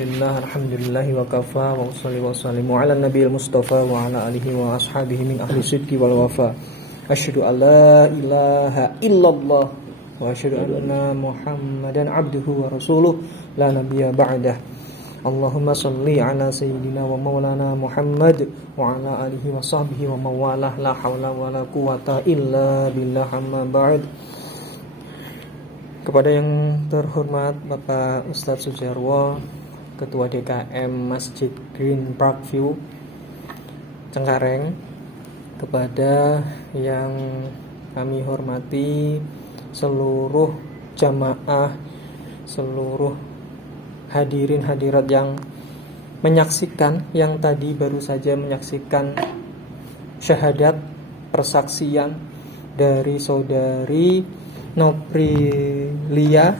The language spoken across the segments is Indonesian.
Alhamdulillah wa kafa wa usalli wa sallimu ala nabiyil mustafa wa ala alihi wa ashabihi min ahli sidqi wal wafa. Asyhadu an la ilaha illallah wa asyhadu anna Muhammadan abduhu wa rasuluh la nabiyya ba'dah. Allahumma salli ala sayyidina wa maulana Muhammad wa ala alihi wa sahbihi wa mawalah, la hawla wa la quwata illa billah, amma ba'd. Kepada yang terhormat Bapak Ustadz Sujarwo, Ketua DKM Masjid Green Park View Cengkareng, kepada yang kami hormati seluruh jamaah, seluruh hadirin hadirat yang menyaksikan, yang tadi baru saja menyaksikan syahadat persaksian dari saudari Noprilia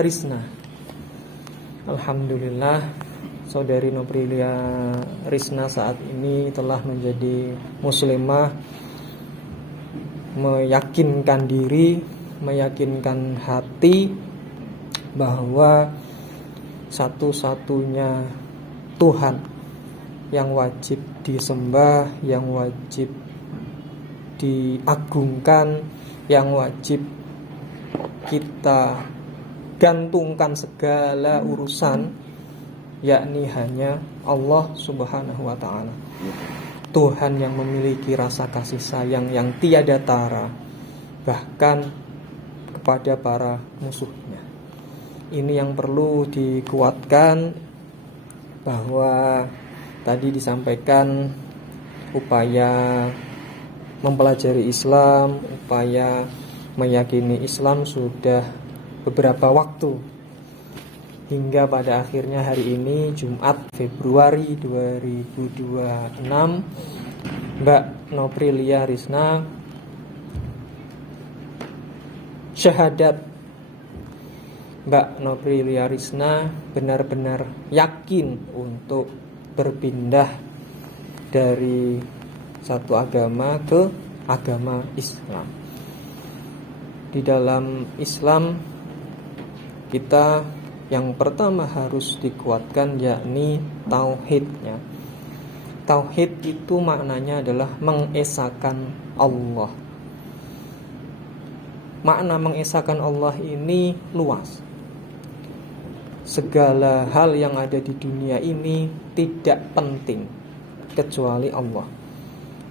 Risna. Alhamdulillah, saudari Noprilia Risna saat ini telah menjadi muslimah, meyakinkan diri, meyakinkan hati bahwa satu-satunya Tuhan yang wajib disembah, yang wajib diagungkan, yang wajib kita gantungkan segala urusan, yakni hanya Allah Subhanahu wa ta'ala. Tuhan yang memiliki rasa kasih sayang yang tiada tara, bahkan kepada para musuhnya. Ini yang perlu dikuatkan, bahwa tadi disampaikan upaya mempelajari Islam, upaya meyakini Islam sudah beberapa waktu, hingga pada akhirnya hari ini Jumat Februari 2026, Mbak Noprilia Risna syahadat. Mbak Noprilia Risna benar-benar yakin untuk berpindah dari satu agama ke agama Islam. Di dalam Islam kita yang pertama harus dikuatkan yakni tauhidnya. Tauhid itu maknanya adalah mengesahkan Allah. Makna mengesahkan Allah ini luas. Segala hal yang ada di dunia ini tidak penting kecuali Allah.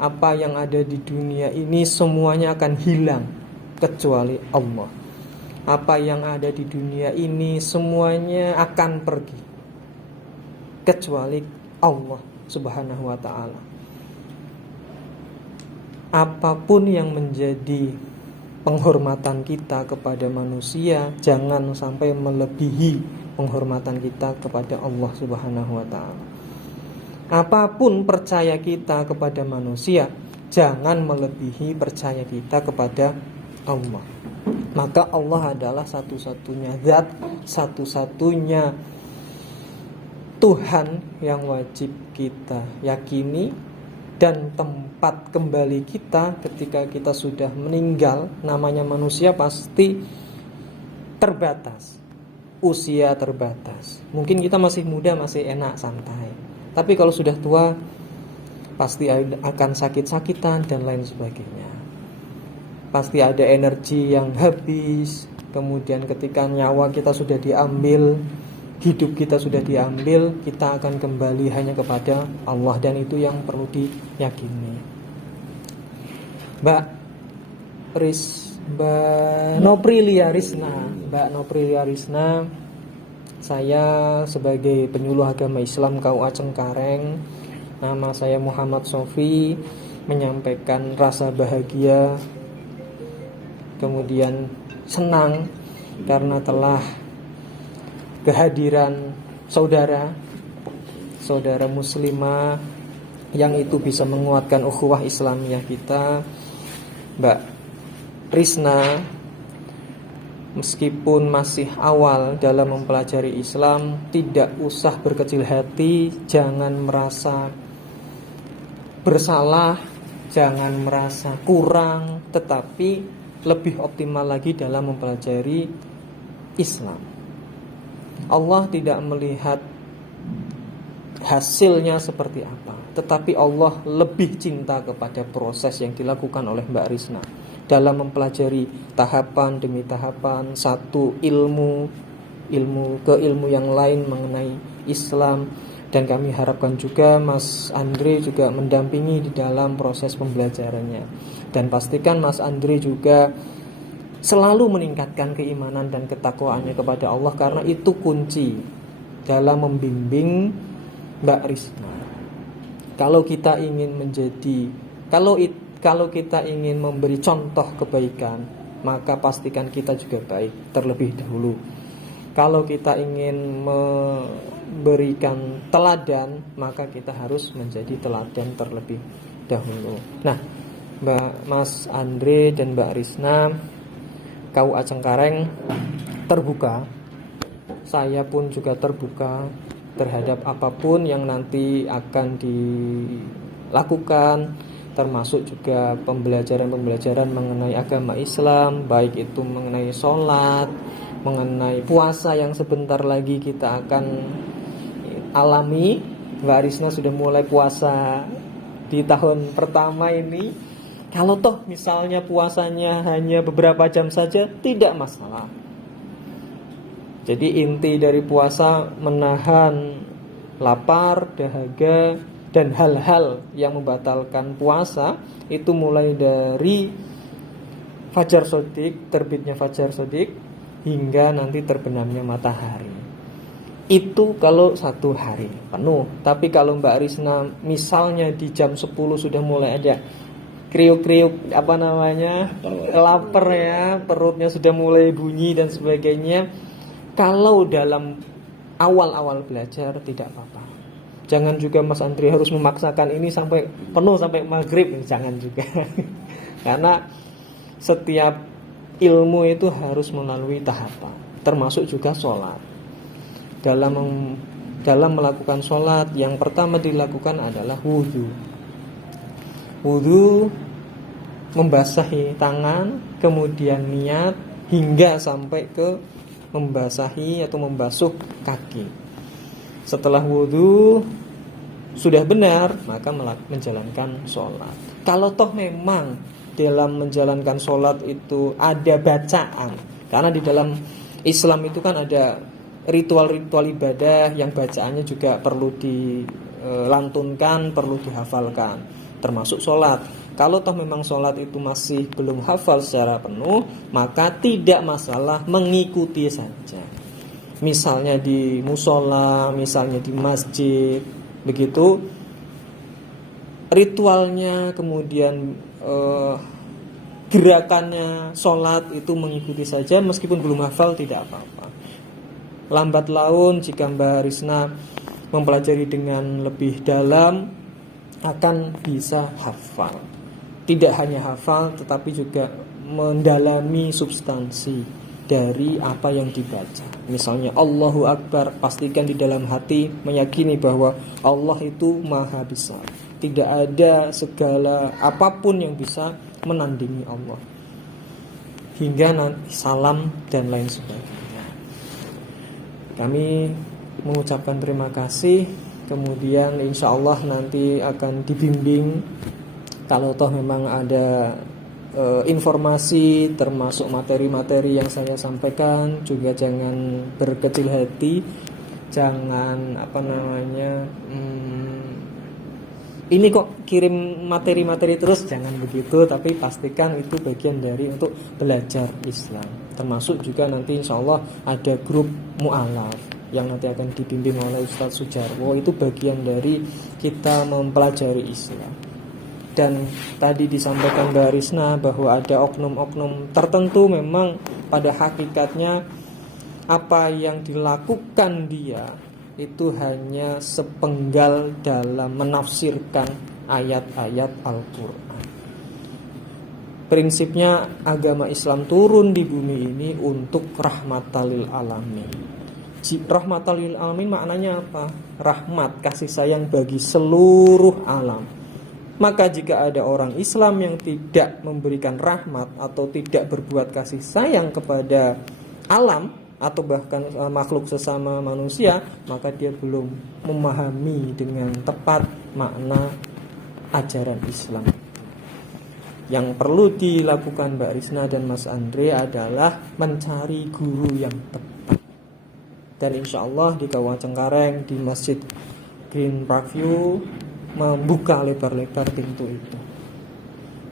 Apa yang ada di dunia ini semuanya akan hilang kecuali Allah. Apa yang ada di dunia ini semuanya akan pergi kecuali Allah Subhanahu wa ta'ala. Apapun yang menjadi penghormatan kita kepada manusia, jangan sampai melebihi penghormatan kita kepada Allah Subhanahu wa ta'ala. Apapun percaya kita kepada manusia, jangan melebihi percaya kita kepada Allah. Maka Allah adalah satu-satunya zat, satu-satunya Tuhan yang wajib kita yakini. Dan tempat kembali kita ketika kita sudah meninggal, namanya manusia pasti terbatas, usia terbatas. Mungkin kita masih muda, masih enak, santai. Tapi kalau sudah tua, pasti akan sakit-sakitan dan lain sebagainya. Pasti ada energi yang habis. Kemudian ketika nyawa kita sudah diambil, hidup kita sudah diambil, kita akan kembali hanya kepada Allah. Dan itu yang perlu diyakini. Mbak Noprilia Risna, saya sebagai penyuluh agama Islam KUA Cengkareng, nama saya Muhammad Sofi, menyampaikan rasa bahagia, kemudian senang karena telah kehadiran saudara muslimah yang itu bisa menguatkan ukhuwah Islamiyah kita, Mbak Risna. Meskipun masih awal dalam mempelajari Islam, tidak usah berkecil hati, jangan merasa bersalah, jangan merasa kurang, tetapi lebih optimal lagi dalam mempelajari Islam. Allah tidak melihat hasilnya seperti apa, tetapi Allah lebih cinta kepada proses yang dilakukan oleh Mbak Risna dalam mempelajari tahapan demi tahapan satu ilmu ke ilmu yang lain mengenai Islam. Dan kami harapkan juga Mas Andre juga mendampingi di dalam proses pembelajarannya. Dan pastikan Mas Andre juga selalu meningkatkan keimanan dan ketakwaannya kepada Allah, karena itu kunci dalam membimbing Mbak Risna. Kalau kita ingin menjadi, kalau kita ingin memberi contoh kebaikan, maka pastikan kita juga baik terlebih dahulu. Kalau kita ingin memberikan teladan, maka kita harus menjadi teladan terlebih dahulu. Nah, Mas Andre dan Mbak Risna, KUA Cengkareng terbuka. Saya pun juga terbuka terhadap apapun yang nanti akan dilakukan, termasuk juga pembelajaran mengenai agama Islam, baik itu mengenai sholat, mengenai puasa yang sebentar lagi kita akan alami. Mbak Risna sudah mulai puasa di tahun pertama ini. Kalau toh misalnya puasanya hanya beberapa jam saja, tidak masalah. Jadi inti dari puasa menahan lapar, dahaga, dan hal-hal yang membatalkan puasa, itu mulai dari fajar shodiq, terbitnya fajar shodiq, hingga nanti terbenamnya matahari. Itu kalau satu hari penuh. Tapi kalau Mbak Risna misalnya di jam 10 sudah mulai ada kriuk-kriuk lapar ya, perutnya sudah mulai bunyi dan sebagainya, kalau dalam awal-awal belajar tidak apa-apa. Jangan juga Mas Andri harus memaksakan ini sampai penuh sampai maghrib, jangan juga. Karena setiap ilmu itu harus melalui tahapan, termasuk juga sholat. Dalam melakukan sholat, yang pertama dilakukan adalah wudhu. Wudhu, membasahi tangan, kemudian niat, hingga sampai ke membasahi atau membasuh kaki. Setelah wudhu sudah benar, maka menjalankan sholat. Kalau toh memang dalam menjalankan sholat itu ada bacaan, karena di dalam Islam itu kan ada ritual-ritual ibadah yang bacaannya juga perlu dilantunkan, perlu dihafalkan, termasuk sholat. Kalau toh memang sholat itu masih belum hafal secara penuh, maka tidak masalah, mengikuti saja. Misalnya di musola, misalnya di masjid, begitu ritualnya, kemudian gerakannya sholat itu mengikuti saja, meskipun belum hafal tidak apa-apa. Lambat laun jika Mbak Risna mempelajari dengan lebih dalam, akan bisa hafal. Tidak hanya hafal, tetapi juga mendalami substansi dari apa yang dibaca. Misalnya Allahu Akbar, pastikan di dalam hati meyakini bahwa Allah itu maha besar. Tidak ada segala apapun yang bisa menandingi Allah. Hingga nanti salam dan lain sebagainya. Kami mengucapkan terima kasih. Kemudian insya Allah nanti akan dibimbing. Kalau toh memang ada informasi termasuk materi-materi yang saya sampaikan, juga jangan berkecil hati. Jangan ini kok kirim materi-materi terus, jangan begitu. Tapi pastikan itu bagian dari untuk belajar Islam. Termasuk juga nanti insya Allah ada grup mu'alaf yang nanti akan dibimbing oleh Ustadz Sujarwo. Itu bagian dari kita mempelajari Islam. Dan tadi disampaikan Mbak Risna bahwa ada oknum-oknum tertentu, memang pada hakikatnya apa yang dilakukan dia itu hanya sepenggal dalam menafsirkan ayat-ayat Al-Quran. Prinsipnya agama Islam turun di bumi ini untuk rahmatal lil alamin. Rahmatal lil alamin maknanya apa? Rahmat, kasih sayang bagi seluruh alam. Maka jika ada orang Islam yang tidak memberikan rahmat atau tidak berbuat kasih sayang kepada alam, atau bahkan makhluk sesama manusia, maka dia belum memahami dengan tepat makna ajaran Islam. Yang perlu dilakukan Mbak Risna dan Mas Andre adalah mencari guru yang tepat. Dan insya Allah di Kawah Cengkareng, di Masjid Green Parkview membuka lebar-lebar pintu itu.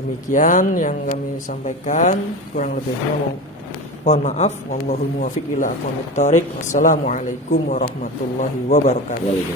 Demikian yang kami sampaikan, kurang lebihnya mohon maaf. Wallahul muwaffiq ila aqwamit thoriq. Wassalamualaikum warahmatullahi wabarakatuh.